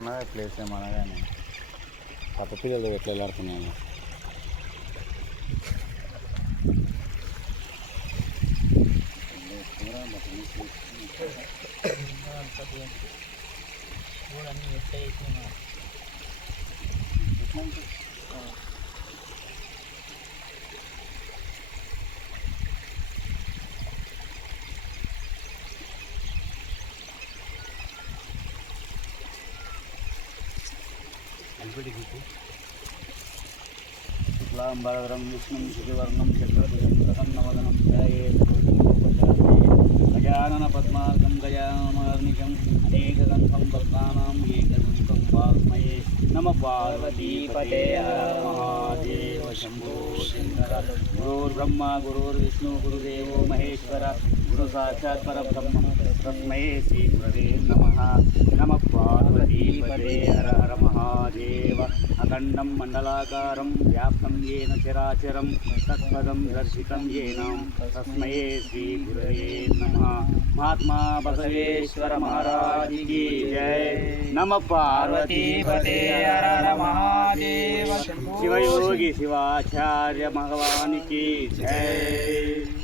Place ఏమన్నా కానీ పక్క పిల్లలు ఎట్లా వెళ్ళాడుతున్నాయి. శుక్లాంబరధరం విష్ణుం శశివర్ణం చక్రవర్తిం ప్రసన్నవదనం ధ్యాయేత్ గజానన పద్మార్కం గజాననమార్నికం అనేకగంధం పద్మానాం ఏకదంతం వాగ్మయే నమ పార్వతీపతే మహాదేవ శంభో శంకర. గురుర్బ్రహ్మ గురుర్విష్ణు గురుదేవో మహేశ్వర గురు సాక్షాత్ పరబ్రహ్మ తస్మై శ్రీ గురవే నమః. నమ పార్వతీపతే హర హర మహాదేవ. అఖండం మండలాకారం వ్యాప్తం येन చరాచరం తత్పదం దర్శితం येन తస్మై శ్రీ గురవే నమః. మహాత్మా బసవేశ్వర మహారాజ్ की जय. నమ పార్వతీపతే హర హర మహాదేవ. శివయోగి శివాచార్య భగవాన్ की जय.